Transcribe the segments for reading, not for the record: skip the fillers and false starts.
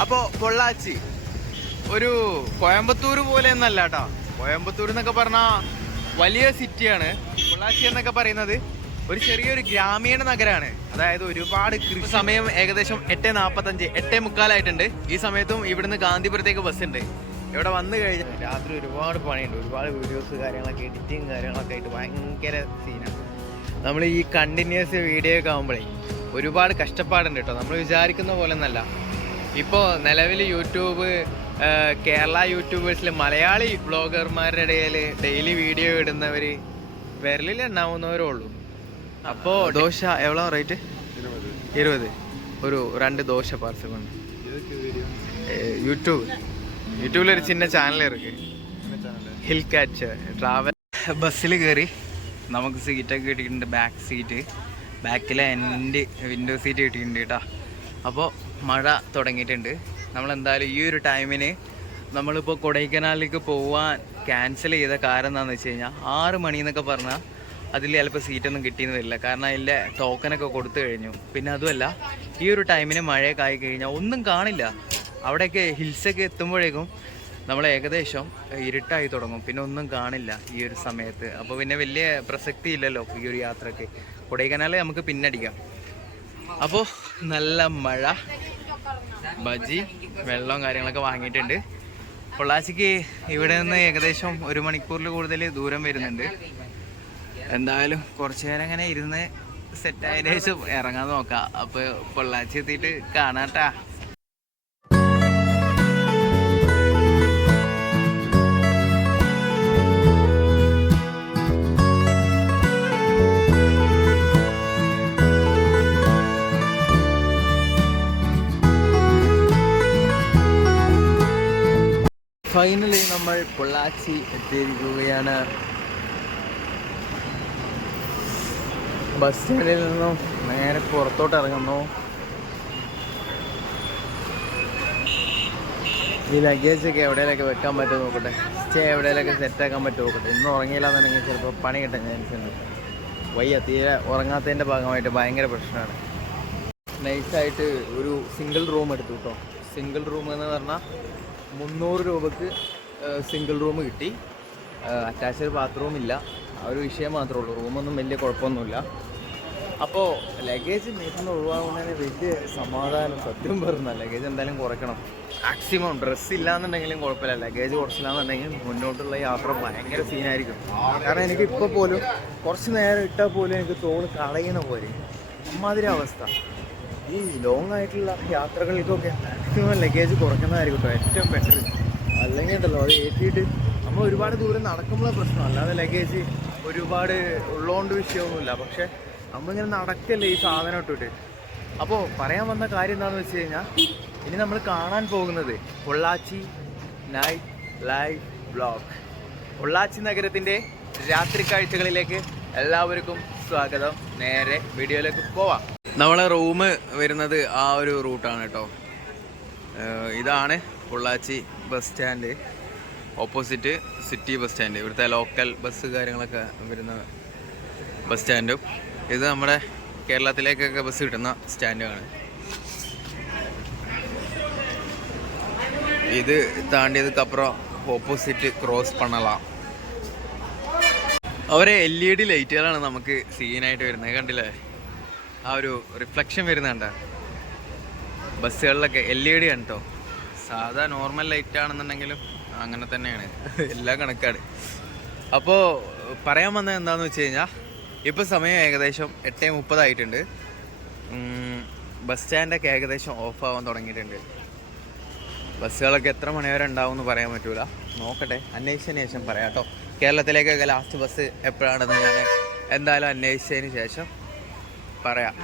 അപ്പോൾ പൊള്ളാച്ചി ഒരു കോയമ്പത്തൂർ പോലെ ഒന്നല്ല കേട്ടോ. കോയമ്പത്തൂർ എന്നൊക്കെ പറഞ്ഞാൽ വലിയ സിറ്റിയാണ്. പൊള്ളാച്ചി എന്നൊക്കെ പറയുന്നത് ഒരു ചെറിയൊരു ഗ്രാമീണ നഗരമാണ്. അതായത് ഒരുപാട് കൃഷി. സമയം ഏകദേശം 8:45 8:45 ഈ സമയത്തും ഇവിടുന്ന് ഗാന്ധിപുരത്തേക്ക് ബസ് ഉണ്ട്. ഇവിടെ വന്നു കഴിഞ്ഞാൽ രാത്രി ഒരുപാട് പണിയുണ്ട്. ഒരുപാട് വീഡിയോസ് കാര്യങ്ങളൊക്കെ എഡിറ്റിങ് കാര്യങ്ങളൊക്കെ ആയിട്ട് ഭയങ്കര സീനാണ്. നമ്മൾ ഈ കണ്ടിന്യൂസ് വീഡിയോ ഒക്കെ ആകുമ്പോഴേ ഒരുപാട് കഷ്ടപ്പാടുണ്ട് കേട്ടോ. നമ്മൾ വിചാരിക്കുന്ന പോലെ ഒന്നല്ല. ഇപ്പോൾ നിലവിൽ യൂട്യൂബ് കേരള യൂട്യൂബേഴ്സിൽ മലയാളി ബ്ലോഗർമാരുടെ ഇടയിൽ ഡെയിലി വീഡിയോ ഇടുന്നവർ വിരലിൽ ഉണ്ടാവുന്നവരേ ഉള്ളൂ. അപ്പോൾ ദോശ എவ்வளோ റേറ്റ്? 20. ഒരു 2 ദോശ പാർസൽ കൊണ്ട്. യൂട്യൂബിലൊരു ചിന്ന ചാനൽ ഇറക്കി, ഹിൽ കാച്ച് ട്രാവൽ. ബസ്സിൽ കയറി നമുക്ക് സീറ്റൊക്കെ കിട്ടിയിട്ടുണ്ട്. ബാക്ക് സീറ്റ്, ബാക്കിലെ എൻ്റെ വിൻഡോ സീറ്റ് കിട്ടിയിട്ടുണ്ട് കേട്ടോ. അപ്പോൾ മഴ തുടങ്ങിയിട്ടുണ്ട്. നമ്മളെന്തായാലും ഈ ഒരു ടൈമിന് നമ്മളിപ്പോൾ കൊടൈക്കനാലിലേക്ക് പോകാൻ ക്യാൻസൽ ചെയ്ത കാരണം എന്താണെന്ന് വെച്ച് കഴിഞ്ഞാൽ 6 മണി എന്നൊക്കെ പറഞ്ഞാൽ അതിൽ ചിലപ്പോൾ സീറ്റൊന്നും കിട്ടിയെന്ന് വരില്ല. കാരണം അതിൻ്റെ ടോക്കനൊക്കെ കൊടുത്തു കഴിഞ്ഞു. പിന്നെ അതുമല്ല, ഈ ഒരു ടൈമിന് മഴയൊക്കെ ആയി കഴിഞ്ഞാൽ ഒന്നും കാണില്ല. അവിടെയൊക്കെ ഹിൽസൊക്കെ എത്തുമ്പോഴേക്കും നമ്മൾ ഏകദേശം ഇരുട്ടായി തുടങ്ങും. പിന്നെ ഒന്നും കാണില്ല ഈ ഒരു സമയത്ത്. അപ്പോൾ പിന്നെ വലിയ പ്രസക്തി ഇല്ലല്ലോ ഈ ഒരു യാത്രയ്ക്ക്. കൊടൈക്കനാലിൽ നമുക്ക് പിന്നടിക്കാം. അപ്പോൾ നല്ല മഴ, ബജി, വെള്ളവും കാര്യങ്ങളൊക്കെ വാങ്ങിയിട്ടുണ്ട്. പൊള്ളാച്ചിക്ക് ഇവിടെ നിന്ന് ഏകദേശം 1 മണിക്കൂറിൽ കൂടുതൽ ദൂരം വരുന്നുണ്ട്. എന്തായാലും കുറച്ചു നേരം ഇങ്ങനെ ഇരുന്ന് സെറ്റായതിനു ശേഷം ഇറങ്ങാൻ നോക്കാം. അപ്പോൾ പൊള്ളാച്ചി എത്തിയിട്ട് കാണാട്ടാ. ഫൈനലി നമ്മൾ പൊള്ളാച്ചി എത്തിയിരിക്കുകയാണ്. ബസ് സ്റ്റാൻഡിൽ നിന്നും നേരെ പുറത്തോട്ട് ഇറങ്ങുന്നു. ഈ ലഗേജൊക്കെ എവിടെയെങ്കിലൊക്കെ വെക്കാൻ പറ്റുമോ നോക്കട്ടെ. സ്റ്റേ എവിടെയെങ്കിലൊക്കെ സെറ്റാക്കാൻ പറ്റുമോ നോക്കട്ടെ. ഇന്നും ഉറങ്ങിയില്ല എന്നുണ്ടെങ്കിൽ ചിലപ്പോൾ പണി കിട്ടാൻ ചാൻസ് ഉണ്ട്. വയ്യ, തീരെ ഉറങ്ങാത്തതിൻ്റെ ഭാഗമായിട്ട് ഭയങ്കര പ്രശ്നമാണ്. നൈസായിട്ട് ഒരു സിംഗിൾ റൂം എടുത്തു കേട്ടോ. സിംഗിൾ റൂം എന്ന് പറഞ്ഞാൽ 300 രൂപക്ക് സിംഗിൾ റൂം കിട്ടി. അറ്റാച്ച്ഡ് ബാത്റൂം ഇല്ല. ആ ഒരു വിഷയം മാത്രമേ ഉള്ളൂ. റൂമൊന്നും വലിയ കുഴപ്പമൊന്നുമില്ല. അപ്പോൾ ലഗേജ് നീക്കുന്ന ഒഴിവാകുന്നതിന് വലിയ സമാധാനം. സത്യം പറഞ്ഞാൽ ലഗേജ് എന്തായാലും കുറയ്ക്കണം. മാക്സിമം ഡ്രസ്സ് ഇല്ലാന്നുണ്ടെങ്കിലും കുഴപ്പമില്ല. ലഗേജ് കുറച്ചില്ലാന്നുണ്ടെങ്കിൽ മുന്നോട്ടുള്ള യാത്ര ഭയങ്കര സീനായിരിക്കും. കാരണം എനിക്ക് ഇപ്പോൾ പോലും കുറച്ച് നേരം ഇട്ടാൽ പോലും എനിക്ക് തോള് കളയുന്ന പോലെ അമ്മാതിരി അവസ്ഥ. ഈ ലോങ് ആയിട്ടുള്ള യാത്രകൾക്കൊക്കെ മാക്സിമം ലഗേജ് കുറയ്ക്കുന്നതായിരിക്കും കേട്ടോ ഏറ്റവും ബെറ്റർ. അല്ലെങ്കിൽ ഉണ്ടല്ലോ അത് ഏറ്റിയിട്ട് നമ്മൾ ഒരുപാട് ദൂരം നടക്കുമ്പോഴേ പ്രശ്നം. അല്ലാതെ ലഗേജ് ഒരുപാട് ഉള്ളതുകൊണ്ട് വിഷയമൊന്നുമില്ല. പക്ഷെ നമ്മളിങ്ങനെ നടക്കല്ലേ ഈ സാധനം ഇട്ടിട്ട്. അപ്പോൾ പറയാൻ വന്ന കാര്യം എന്താണെന്ന് വെച്ച് കഴിഞ്ഞാൽ, ഇനി നമ്മൾ കാണാൻ പോകുന്നത് Pollachi night life vlog. Pollachi നഗരത്തിൻ്റെ രാത്രി കാഴ്ചകളിലേക്ക് എല്ലാവർക്കും സ്വാഗതം. നേരെ വീഡിയോയിലേക്ക് പോവാം. നമ്മളെ റൂം വരുന്നത് ആ ഒരു റൂട്ടാണ് കേട്ടോ. ഇതാണ് Pollachi bus stand, opposite city bus stand. ഇവിടുത്തെ ലോക്കൽ ബസ് കാര്യങ്ങളൊക്കെ വരുന്ന ബസ് സ്റ്റാൻഡും ഇത് നമ്മുടെ കേരളത്തിലേക്കൊക്കെ ബസ് കിട്ടുന്ന സ്റ്റാൻഡുമാണ്. ഇത് താണ്ടിയതുക്കപ്പുറം ഓപ്പോസിറ്റ് ക്രോസ് പണലാം. അവരെ LED ലൈറ്റുകളാണ് നമുക്ക് സീനായിട്ട് വരുന്നത്. കണ്ടില്ലേ ആ ഒരു റിഫ്ലക്ഷൻ വരുന്നുണ്ട് ബസ്സുകളിലൊക്കെ. LED ആണ് കേട്ടോ. സാധാ നോർമൽ ലൈറ്റ് ആണെന്നുണ്ടെങ്കിലും അങ്ങനെ തന്നെയാണ് എല്ലാം കണക്കാണ്. അപ്പോൾ പറയാൻ വന്നത് എന്താണെന്ന് വെച്ച് കഴിഞ്ഞാൽ, ഇപ്പോൾ സമയം ഏകദേശം 8:30 ആയിട്ടുണ്ട്. ബസ് സ്റ്റാൻഡൊക്കെ ഏകദേശം ഓഫ് ആവാൻ തുടങ്ങിയിട്ടുണ്ട്. ബസ്സുകളൊക്കെ എത്ര മണി വരെ ഉണ്ടാവും എന്ന് പറയാൻ പറ്റൂല. നോക്കട്ടെ, അന്വേഷിച്ചതിന് ശേഷം പറയാം കേട്ടോ. കേരളത്തിലേക്കൊക്കെ ലാസ്റ്റ് ബസ് എപ്പോഴാണെന്ന് ഞാൻ എന്തായാലും അന്വേഷിച്ചതിന് ശേഷം പറയാം.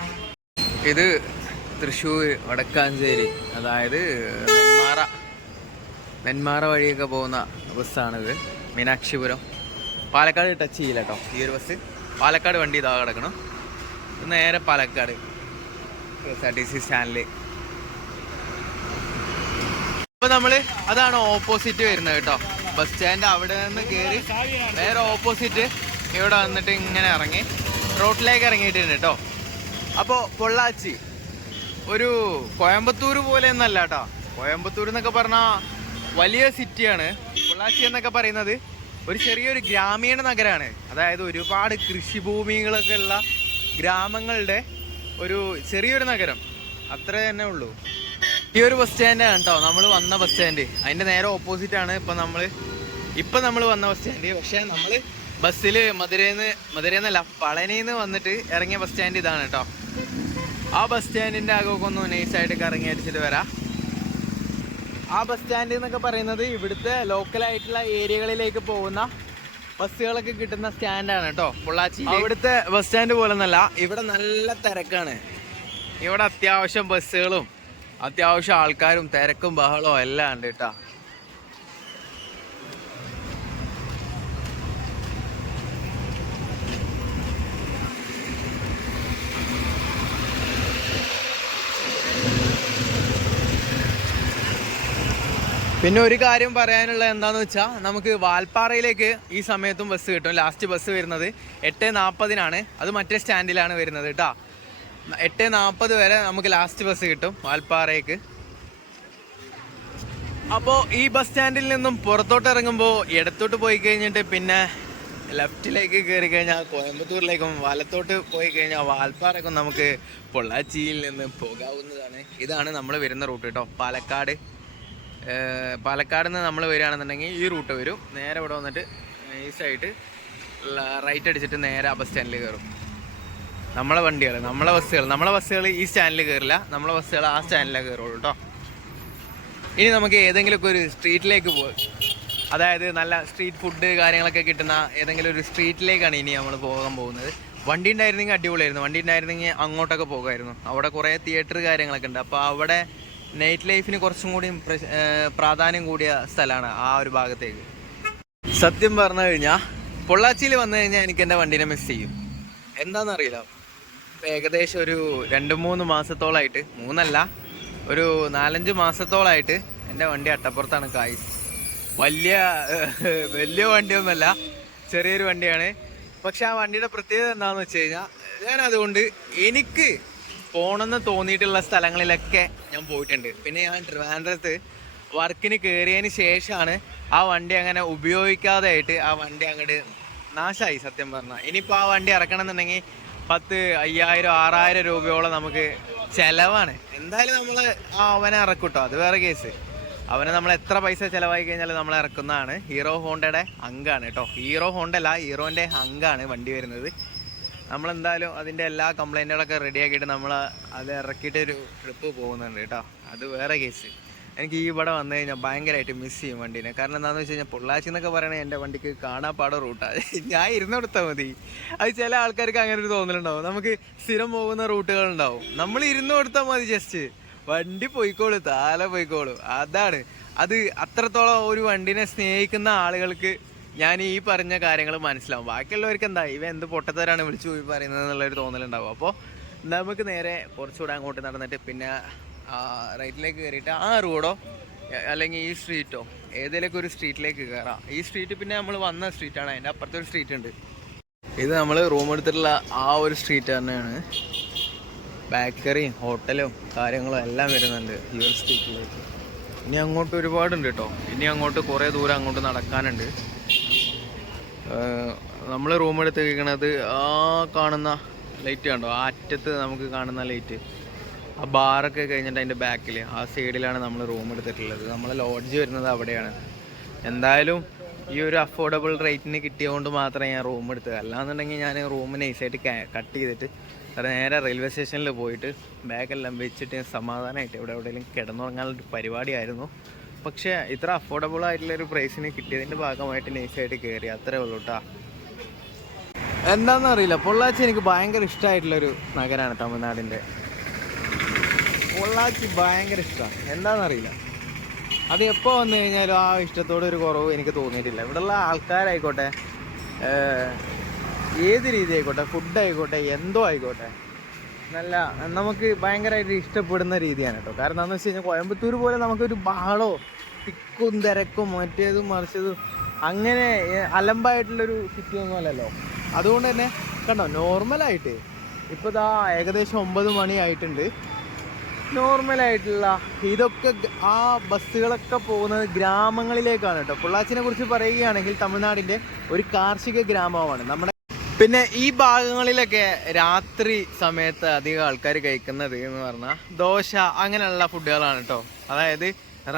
ഇത് തൃശ്ശൂർ വടക്കാഞ്ചേരി, അതായത് നെന്മാറ വഴിയൊക്കെ പോകുന്ന ബസ്സാണിത്. മീനാക്ഷിപുരം പാലക്കാട് ടച്ച് ചെയ്യില്ല കേട്ടോ ഈ ഒരു ബസ്. പാലക്കാട് വണ്ടി ഇതാ കിടക്കണം. നേരെ പാലക്കാട് KSRTC സ്റ്റാൻഡിൽ. അപ്പോൾ നമ്മൾ അതാണ് ഓപ്പോസിറ്റ് വരുന്നത് കേട്ടോ. ബസ് സ്റ്റാൻഡ് അവിടെ നിന്ന് കയറി നേരെ ഓപ്പോസിറ്റ് ഇവിടെ വന്നിട്ട് ഇങ്ങനെ ഇറങ്ങി റോഡിലേക്ക് ഇറങ്ങിയിട്ടുണ്ട് കേട്ടോ. അപ്പോൾ പൊള്ളാച്ചി ഒരു കോയമ്പത്തൂർ പോലെ ഒന്നല്ല കേട്ടോ. കോയമ്പത്തൂർ എന്നൊക്കെ പറഞ്ഞാൽ വലിയ സിറ്റിയാണ്. പൊള്ളാച്ചി എന്നൊക്കെ പറയുന്നത് ഒരു ചെറിയൊരു ഗ്രാമീണ നഗരമാണ്. അതായത് ഒരുപാട് കൃഷിഭൂമികളൊക്കെ ഉള്ള ഗ്രാമങ്ങളുടെ ഒരു ചെറിയൊരു നഗരം, അത്ര തന്നെ ഉള്ളൂ. ഈ ഒരു ബസ് സ്റ്റാൻഡാണ് കേട്ടോ നമ്മൾ വന്ന ബസ് സ്റ്റാൻഡ്. അതിൻ്റെ നേരെ ഓപ്പോസിറ്റാണ് ഇപ്പം നമ്മൾ വന്ന ബസ് സ്റ്റാൻഡ്. പക്ഷേ നമ്മൾ ബസ്സിൽ മധുരയെന്നല്ല പളനിയിൽ വന്നിട്ട് ഇറങ്ങിയ ബസ് സ്റ്റാൻഡ് ഇതാണ് കേട്ടോ. ആ ബസ് സ്റ്റാൻഡിൻ്റെ ആകമൊക്കെ ഒന്ന് നൈസായിട്ട് കറങ്ങി അടിച്ചിട്ട് വരാം. ആ ബസ് സ്റ്റാൻഡ് എന്നൊക്കെ പറയുന്നത് ഇവിടുത്തെ ലോക്കലായിട്ടുള്ള ഏരിയകളിലേക്ക് പോകുന്ന ബസ്സുകളൊക്കെ കിട്ടുന്ന സ്റ്റാൻഡാണ് കേട്ടോ പൊള്ളാച്ചി. ഇവിടുത്തെ ബസ് സ്റ്റാൻഡ് പോലെ ഒന്നല്ല, ഇവിടെ നല്ല തിരക്കാണ്. ഇവിടെ അത്യാവശ്യം ബസ്സുകളും അത്യാവശ്യം ആൾക്കാരും തിരക്കും ബഹളവും എല്ലാം ഉണ്ട് കേട്ടോ. പിന്നെ ഒരു കാര്യം പറയാനുള്ള എന്താണെന്ന് വെച്ചാൽ നമുക്ക് വാൽപ്പാറയിലേക്ക് ഈ സമയത്തും ബസ് കിട്ടും. ലാസ്റ്റ് ബസ് വരുന്നത് 8:40 അത് മറ്റേ സ്റ്റാൻഡിലാണ് വരുന്നത് കേട്ടോ. 8:40 വരെ നമുക്ക് ലാസ്റ്റ് ബസ് കിട്ടും വാൽപ്പാറയ്ക്ക്. അപ്പോൾ ഈ ബസ് സ്റ്റാൻഡിൽ നിന്നും പുറത്തോട്ട് ഇറങ്ങുമ്പോൾ ഇടത്തോട്ട് പോയി കഴിഞ്ഞിട്ട് പിന്നെ ലെഫ്റ്റിലേക്ക് കയറി കഴിഞ്ഞാൽ കോയമ്പത്തൂരിലേക്കും വലത്തോട്ട് പോയി കഴിഞ്ഞാൽ വാൽപ്പാറയ്ക്കും നമുക്ക് പൊള്ളാച്ചിയിൽ നിന്ന് പോകാവുന്നതാണ്. ഇതാണ് നമ്മൾ വരുന്ന റൂട്ട് കേട്ടോ. പാലക്കാട് നിന്ന് നമ്മൾ വരികയാണെന്നുണ്ടെങ്കിൽ ഈ റൂട്ട് വരും. നേരെ ഇവിടെ വന്നിട്ട് ഈ സൈഡ് റൈറ്റ് അടിച്ചിട്ട് നേരെ ആ ബസ് സ്റ്റാൻഡിൽ കയറും. നമ്മളെ ബസ്സുകൾ ഈ സ്റ്റാൻഡിൽ കയറില്ല. നമ്മളെ ബസ്സുകൾ ആ സ്റ്റാൻഡിലേ കയറുള്ളൂ കേട്ടോ. ഇനി നമുക്ക് ഏതെങ്കിലുമൊക്കെ ഒരു സ്ട്രീറ്റിലേക്ക് പോകും, അതായത് നല്ല സ്ട്രീറ്റ് ഫുഡ് കാര്യങ്ങളൊക്കെ കിട്ടുന്ന ഏതെങ്കിലും ഒരു സ്ട്രീറ്റിലേക്കാണ് ഇനി നമ്മൾ പോകാൻ പോകുന്നത്. വണ്ടി ഉണ്ടായിരുന്നെങ്കിൽ അടിപൊളിയായിരുന്നു. വണ്ടി ഉണ്ടായിരുന്നെങ്കിൽ അങ്ങോട്ടൊക്കെ പോകുമായിരുന്നു. അവിടെ കുറേ തിയേറ്റർ കാര്യങ്ങളൊക്കെ ഉണ്ട്. അപ്പോൾ അവിടെ നൈറ്റ് ലൈഫിന് കുറച്ചും കൂടി പ്രാധാന്യം കൂടിയ സ്ഥലമാണ് ആ ഒരു ഭാഗത്തേക്ക്. സത്യം പറഞ്ഞു കഴിഞ്ഞാൽ പൊള്ളാച്ചിയിൽ വന്നു കഴിഞ്ഞാൽ എനിക്ക് എൻ്റെ വണ്ടീനെ മിസ് ചെയ്യും. എന്താണെന്നറിയില്ല, ഏകദേശം ഒരു 2-3 മാസത്തോളമായിട്ട്, 3 അല്ല ഒരു 4-5 മാസത്തോളമായിട്ട് എൻ്റെ വണ്ടി അട്ടപ്പുറത്താണ് കായ്സ്. വലിയ വണ്ടിയൊന്നുമല്ല, ചെറിയൊരു വണ്ടിയാണ്. പക്ഷെ ആ വണ്ടിയുടെ പ്രത്യേകത എന്താണെന്ന് വെച്ച് കഴിഞ്ഞാൽ ഞാൻ അതുകൊണ്ട് എനിക്ക് പോകണമെന്ന് തോന്നിയിട്ടുള്ള സ്ഥലങ്ങളിലൊക്കെ ഞാൻ പോയിട്ടുണ്ട്. പിന്നെ ഞാൻ ട്രിവാൻഡ്രത്ത് വർക്കിന് കയറിയതിന് ശേഷമാണ് ആ വണ്ടി അങ്ങനെ ഉപയോഗിക്കാതെ ആയിട്ട് ആ വണ്ടി അങ്ങോട്ട് നാശമായി സത്യം പറഞ്ഞാൽ. ഇനിയിപ്പോൾ ആ വണ്ടി ഇറക്കണം എന്നുണ്ടെങ്കിൽ 5,000-6,000 രൂപയോളം നമുക്ക് ചിലവാണ്. എന്തായാലും നമ്മൾ അവനെ ഇറക്കും കേട്ടോ, അത് വേറെ കേസ്. അവനെ നമ്മൾ എത്ര പൈസ ചിലവായി കഴിഞ്ഞാൽ നമ്മൾ ഇറക്കുന്നതാണ്. ഹീറോ ഹോണ്ടയുടെ അങ്കാണ് കേട്ടോ. ഹീറോ ഹോണ്ട അല്ല, ഹീറോൻ്റെ അങ്കാണ് വണ്ടി വരുന്നത്. നമ്മളെന്തായാലും അതിൻ്റെ എല്ലാ കംപ്ലൈൻറ്റുകളൊക്കെ റെഡിയാക്കിയിട്ട് നമ്മൾ അത് ഇറക്കിയിട്ട് ഒരു ട്രിപ്പ് പോകുന്നുണ്ട് കേട്ടോ. അത് വേറെ കേസ്. എനിക്ക് ഇവിടെ വന്നു കഴിഞ്ഞാൽ ഭയങ്കരമായിട്ട് മിസ് ചെയ്യും വണ്ടീനെ. കാരണം എന്താണെന്ന് വെച്ച് കഴിഞ്ഞാൽ പൊള്ളാച്ചി എന്നൊക്കെ പറയണത് എൻ്റെ വണ്ടിക്ക് കാണാപ്പാട റൂട്ടാണ്. ഞാൻ ഇരുന്നെടുത്താൽ മതി. അത് ചില ആൾക്കാർക്ക് അങ്ങനെ ഒരു തോന്നലുണ്ടാവും. നമുക്ക് സ്ഥിരം പോകുന്ന റൂട്ടുകളുണ്ടാവും, നമ്മൾ ഇരുന്ന് കൊടുത്താൽ മതി. ജസ്റ്റ് വണ്ടി പോയിക്കോളൂ, താല പോയിക്കോളൂ. അതാണ് അത്. അത്രത്തോളം ഒരു വണ്ടിനെ സ്നേഹിക്കുന്ന ആളുകൾക്ക് ഞാൻ ഈ പറഞ്ഞ കാര്യങ്ങൾ മനസ്സിലാവും. ബാക്കിയുള്ളവർക്ക് എന്താ ഇവ എന്ത് പൊട്ടത്തരാണ് വിളിച്ചു പോയി പറയുന്നത് എന്നുള്ളൊരു തോന്നലുണ്ടാവും. അപ്പോൾ നമുക്ക് നേരെ കുറച്ചുകൂടെ അങ്ങോട്ട് നടന്നിട്ട് പിന്നെ റൈറ്റിലേക്ക് കയറിയിട്ട് ആ റോഡോ അല്ലെങ്കിൽ ഈ സ്ട്രീറ്റോ ഏതെങ്കിലുമൊക്കെ ഒരു സ്ട്രീറ്റിലേക്ക് കയറാം. ഈ സ്ട്രീറ്റ് പിന്നെ നമ്മൾ വന്ന സ്ട്രീറ്റാണ്, അതിൻ്റെ അപ്പുറത്തൊരു സ്ട്രീറ്റ് ഉണ്ട്. ഇത് നമ്മൾ റൂം എടുത്തിട്ടുള്ള ആ ഒരു സ്ട്രീറ്റ് തന്നെയാണ്. ബേക്കറിയും ഹോട്ടലും കാര്യങ്ങളും എല്ലാം വരുന്നുണ്ട് ഈ ഒരു സ്ട്രീറ്റിലേക്ക്. ഇനി അങ്ങോട്ട് ഒരുപാടുണ്ട് കേട്ടോ. ഇനി അങ്ങോട്ട് കുറേ ദൂരം അങ്ങോട്ട് നടക്കാനുണ്ട്. നമ്മൾ റൂം എടുത്ത് കഴിക്കണത് ആ കാണുന്ന ലൈറ്റ് കണ്ടോ, ആ അറ്റത്ത് നമുക്ക് കാണുന്ന ലൈറ്റ്, ആ ബാറൊക്കെ കഴിഞ്ഞിട്ട് അതിൻ്റെ ബാക്കിൽ ആ സൈഡിലാണ് നമ്മൾ റൂം എടുത്തിട്ടുള്ളത്. നമ്മൾ ലോഡ്ജ് വരുന്നത് അവിടെയാണ്. എന്തായാലും ഈ ഒരു അഫോർഡബിൾ റേറ്റിന് കിട്ടിയതുകൊണ്ട് മാത്രമേ ഞാൻ റൂം എടുത്തത്. അല്ലാന്നുണ്ടെങ്കിൽ ഞാൻ റൂം നൈസായിട്ട് കട്ട് ചെയ്തിട്ട് നേരെ റെയിൽവേ സ്റ്റേഷനിൽ പോയിട്ട് ബാഗെല്ലാം വെച്ചിട്ട് സമാധാനമായിട്ട് എവിടെയെങ്കിലും കിടന്നുറങ്ങാനുള്ളൊരു പരിപാടിയായിരുന്നു. പക്ഷേ ഇത്ര അഫോർഡബിൾ ആയിട്ടുള്ളൊരു പ്രൈസിന് കിട്ടിയതിൻ്റെ ഭാഗമായിട്ട് നൈസായിട്ട് കയറി, അത്രേ ഉള്ളൂ കേട്ടോ. എന്താണെന്നറിയില്ല, പൊള്ളാച്ചി എനിക്ക് ഭയങ്കര ഇഷ്ടമായിട്ടുള്ളൊരു നഗരമാണ് തമിഴ്നാടിൻ്റെ. പൊള്ളാച്ചി ഭയങ്കര ഇഷ്ടമാണ്. എന്താണെന്നറിയില്ല, അത് എപ്പോൾ വന്നു കഴിഞ്ഞാലും ആ ഇഷ്ടത്തോടൊരു കുറവ് എനിക്ക് തോന്നിയിട്ടില്ല. ഇവിടെയുള്ള ആൾക്കാരായിക്കോട്ടെ, ഏത് രീതി ആയിക്കോട്ടെ, ഫുഡ് ആയിക്കോട്ടെ, എന്തോ ആയിക്കോട്ടെ, നല്ല നമുക്ക് ഭയങ്കരമായിട്ട് ഇഷ്ടപ്പെടുന്ന രീതിയാണ് കേട്ടോ. കാരണം എന്താണെന്ന് വെച്ച് കഴിഞ്ഞാൽ കോയമ്പത്തൂർ പോലെ നമുക്കൊരു ബഹളോ തിക്കും തിരക്കും മറ്റേതും മറിച്ചതും അങ്ങനെ അലമ്പായിട്ടുള്ളൊരു സിറ്റി ഒന്നും അല്ലല്ലോ. അതുകൊണ്ട് തന്നെ കണ്ടോ, നോർമലായിട്ട് ഇപ്പോൾ ഇതാ ഏകദേശം 9 മണി ആയിട്ടുണ്ട്. നോർമലായിട്ടുള്ള ഇതൊക്കെ ആ ബസ്സുകളൊക്കെ പോകുന്നത് ഗ്രാമങ്ങളിലേക്കാണ് കേട്ടോ. പൊള്ളാച്ചിനെ കുറിച്ച് പറയുകയാണെങ്കിൽ തമിഴ്നാടിൻ്റെ ഒരു കാർഷിക ഗ്രാമമാണ് നമ്മുടെ. പിന്നെ ഈ ഭാഗങ്ങളിലൊക്കെ രാത്രി സമയത്ത് അധികം ആൾക്കാർ കഴിക്കുന്നത് എന്ന് പറഞ്ഞാൽ ദോശ അങ്ങനെയുള്ള ഫുഡുകളാണ് കേട്ടോ. അതായത്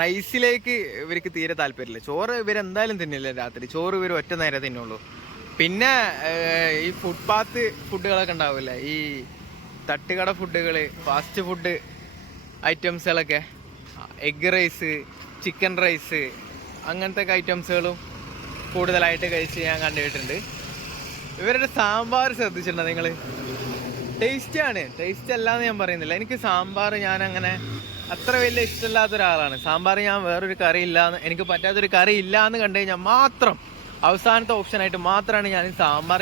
റൈസിലേക്ക് ഇവർക്ക് തീരെ താല്പര്യമില്ല. ചോറ് ഇവരെന്തായാലും തിന്നില്ല രാത്രി. ചോറ് ഇവർ ഒറ്റ നേരം തിന്നുള്ളൂ. പിന്നെ ഈ ഫുട്പാത്ത് ഫുഡുകളൊക്കെ ഉണ്ടാവില്ല, ഈ തട്ടുകട ഫുഡുകൾ, ഫാസ്റ്റ് ഫുഡ് ഐറ്റംസുകളൊക്കെ, എഗ് റൈസ്, ചിക്കൻ റൈസ് അങ്ങനത്തെ ഐറ്റംസുകളും കൂടുതലായിട്ട് കഴിച്ച് ഞാൻ കണ്ടിട്ടുണ്ട്. ഇവരുടെ സാമ്പാർ ശ്രദ്ധിച്ചിട്ടുണ്ടോ നിങ്ങൾ? ടേസ്റ്റാണ്, ടേസ്റ്റ് അല്ലാന്ന് ഞാൻ പറയുന്നില്ല. എനിക്ക് സാമ്പാർ ഞാൻ അങ്ങനെ അത്ര വലിയ ഇഷ്ടമില്ലാത്ത ഒരാളാണ്. സാമ്പാർ ഞാൻ വേറൊരു കറി ഇല്ലാന്ന്, എനിക്ക് പറ്റാത്തൊരു കറി ഇല്ലയെന്ന് കണ്ടു കഴിഞ്ഞാൽ മാത്രം അവസാനത്തെ ഓപ്ഷനായിട്ട് മാത്രമാണ് ഞാൻ സാമ്പാർ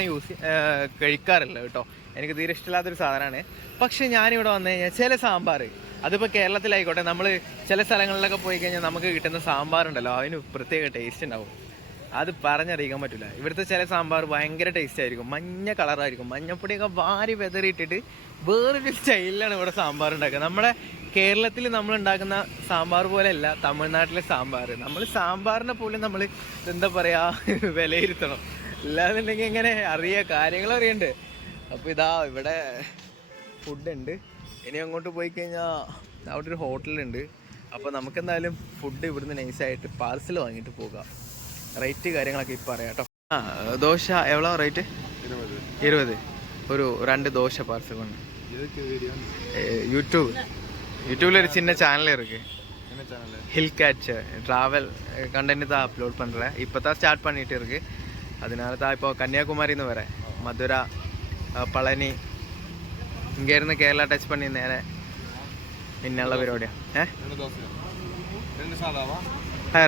കഴിക്കാറില്ല കേട്ടോ. എനിക്ക് തീരെ ഇഷ്ടമില്ലാത്തൊരു സാധനമാണ്. പക്ഷെ ഞാനിവിടെ വന്നു കഴിഞ്ഞാൽ ചില സാമ്പാർ, അതിപ്പോൾ കേരളത്തിലായിക്കോട്ടെ, നമ്മൾ ചില സ്ഥലങ്ങളിലൊക്കെ പോയി കഴിഞ്ഞാൽ നമുക്ക് കിട്ടുന്ന സാമ്പാറുണ്ടല്ലോ, അതിന് പ്രത്യേക ടേസ്റ്റ് ഉണ്ടാവും. അത് പറഞ്ഞറിയിക്കാൻ പറ്റില്ല. ഇവിടുത്തെ ചില സാമ്പാർ ഭയങ്കര ടേസ്റ്റ് ആയിരിക്കും, മഞ്ഞ കളറായിരിക്കും, മഞ്ഞപ്പൊടിയൊക്കെ വാരി വെതറിയിട്ടിട്ട് വേറൊരു സ്റ്റൈലിലാണ് ഇവിടെ സാമ്പാർ ഉണ്ടാക്കുക. നമ്മുടെ കേരളത്തിൽ നമ്മൾ ഉണ്ടാക്കുന്ന സാമ്പാർ പോലെയല്ല തമിഴ്നാട്ടിലെ സാമ്പാർ. നമ്മൾ സാമ്പാറിനെ പോലും നമ്മൾ എന്താ പറയുക വിലയിരുത്തണം, അല്ലാന്നുണ്ടെങ്കിൽ എങ്ങനെ അറിയാം, കാര്യങ്ങൾ അറിയണ്ട്. അപ്പോൾ ഇതാ ഇവിടെ ഫുഡുണ്ട്. ഇനി അങ്ങോട്ട് പോയി കഴിഞ്ഞാൽ അവിടെ ഒരു ഹോട്ടലുണ്ട്. അപ്പോൾ നമുക്കെന്തായാലും ഫുഡ് ഇവിടുന്ന് നൈസായിട്ട് പാർസൽ വാങ്ങിയിട്ട് പോകാം. റേറ്റ് കാര്യങ്ങളൊക്കെ ഇപ്പം അറിയാം കേട്ടോ. ദോശ എവ്വളോ റേറ്റ്? 20. ഒരു 2 ദോശ പാർസൽ കൊണ്ട്. யூடியூப்ல ஒரு சின்ன சேனல் இருக்கு, ஹில் கேட்ச் ட்ராவல் கண்டென்ட் தான் அப்லோட் பண்ணுறேன். இப்போ தான் ஸ்டார்ட் பண்ணிட்டு இருக்கு. அதனால தான் இப்போ கன்னியாகுமரின்னு வரேன், மதுரா, பழனி, இங்கேருந்து கேரளா டச் பண்ணி நேരെ പിന്നെയുള്ള പരിപാടിയാണ്.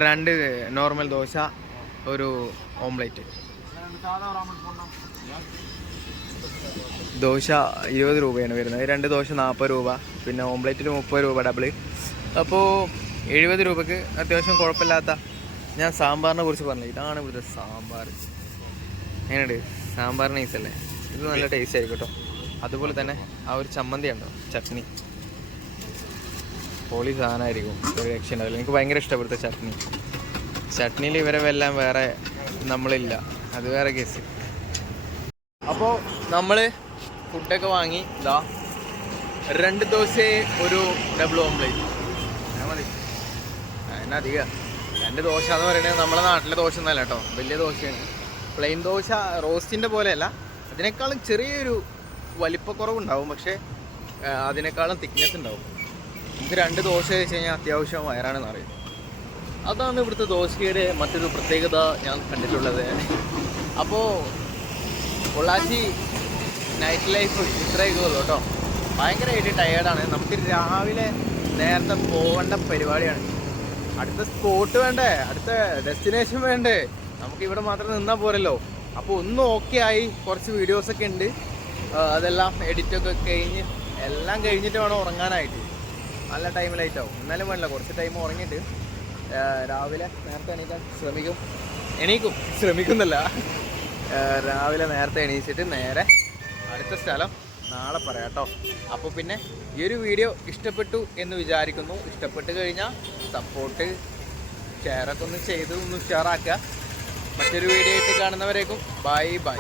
2 നോർമൽ ദോശ, ഒരു ഓംലെറ്റ്. ദോശ 20 രൂപയാണ് വരുന്നത്. 2 ദോശ 40 രൂപ, പിന്നെ ഓംലെറ്റിന് 30 രൂപ ഡബിൾ. അപ്പോൾ 70 രൂപക്ക് അത്യാവശ്യം കുഴപ്പമില്ലാത്ത. ഞാൻ സാമ്പാറിനെ കുറിച്ച് പറഞ്ഞു, ഇതാണ് ഇവിടുത്തെ സാമ്പാർ. എങ്ങനെയുണ്ട് സാമ്പാർ? നൈസല്ലേ? ഇത് നല്ല ടേസ്റ്റ് ആയിരിക്കും കേട്ടോ. അതുപോലെ തന്നെ ആ ഒരു ചമ്മന്തി ഉണ്ടോ, ചട്നി, പൊളി സാധനമായിരിക്കും, ഒരു രക്ഷ ഉണ്ടാവില്ല. എനിക്ക് ഭയങ്കര ഇഷ്ടപ്പെടുത്ത ചട്നി. ചട്നിയിൽ ഇവരെ എല്ലാം വേറെ നമ്മളില്ല, അത് വേറെ കേസ്. അപ്പോൾ നമ്മൾ ഫുഡൊക്കെ വാങ്ങി, ഇതാ 2 ദോശ, ഒരു ഡബിൾ ഓംലേറ്റ്. മതി, എന്നാ അധികം. 2 ദോശ എന്ന് പറയുന്നത് നമ്മളെ നാട്ടിലെ ദോശ ഒന്നല്ല കേട്ടോ, വലിയ ദോശയാണ്. പ്ലെയിൻ ദോശ റോസ്റ്റിൻ്റെ പോലെയല്ല, അതിനേക്കാളും ചെറിയൊരു വലിപ്പക്കുറവുണ്ടാവും, പക്ഷേ അതിനേക്കാളും തിക്നെസ് ഉണ്ടാവും. നമുക്ക് 2 ദോശ കഴിച്ച് കഴിഞ്ഞാൽ അത്യാവശ്യം വയറാണെന്ന് അറിയാം. അതാണ് ഇവിടുത്തെ ദോശയുടെ മറ്റൊരു പ്രത്യേകത ഞാൻ കണ്ടിട്ടുള്ളത്. അപ്പോൾ പൊള്ളാച്ചി നൈറ്റ് ലൈഫ് ഇത്രയൊക്കെ ഉള്ളൂ കേട്ടോ. ഭയങ്കരമായിട്ട് ടയേർഡാണ്. നമുക്ക് രാവിലെ നേരത്തെ പോകേണ്ട പരിപാടിയാണ്. അടുത്ത സ്പോട്ട് വേണ്ടേ, അടുത്ത ഡെസ്റ്റിനേഷൻ വേണ്ടേ? നമുക്ക് ഇവിടെ മാത്രം നിന്നാൽ പോരല്ലോ. അപ്പോൾ ഒന്ന് ഓക്കെ ആയി, കുറച്ച് വീഡിയോസൊക്കെ ഉണ്ട്, അതെല്ലാം എഡിറ്റൊക്കെ കഴിഞ്ഞ് എല്ലാം കഴിഞ്ഞിട്ട് വേണം ഉറങ്ങാനായിട്ട്. നല്ല ടൈമിലായിട്ടാവും, എന്നാലും വേണ്ടില്ല, കുറച്ച് ടൈം ഉറങ്ങിയിട്ട് രാവിലെ നേരത്തെ എണീക്കാൻ ശ്രമിക്കുന്നല്ല, രാവിലെ നേരത്തെ എണീച്ചിട്ട് നേരെ അടുത്ത സ്ഥലം നാളെ പറയാം കേട്ടോ. അപ്പോൾ പിന്നെ ഈ ഒരു വീഡിയോ ഇഷ്ടപ്പെട്ടു എന്ന് വിചാരിക്കുന്നു. ഇഷ്ടപ്പെട്ട് കഴിഞ്ഞാൽ സപ്പോർട്ട്, ഷെയറൊക്കെ ഒന്ന് ചെയ്ത് ഒന്ന് ഉഷാറാക്കുക. മറ്റൊരു വീഡിയോ ആയിട്ട് കാണുന്നവരേക്കും ബൈ ബൈ.